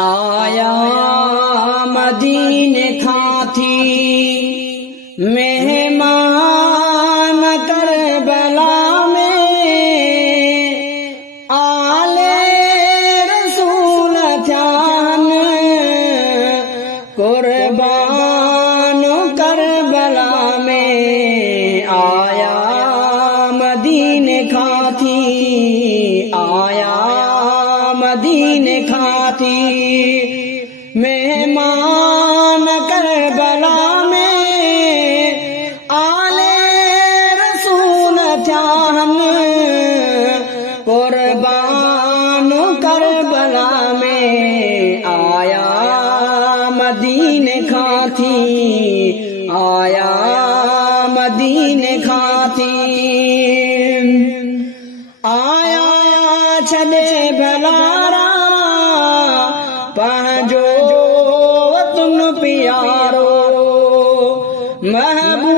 आया मदीने खाती मेहमान करबला में आले रसूल थियान कुर्बान करबला में आया मदीने खाती आया मदीने खाती मेहमान करबला में आले रसूल थियान कुर्बान करबला में आया मदीने खाती आया मदीने खाती आया छदे भलारा पंहिंजो वतन प्यारो महबूब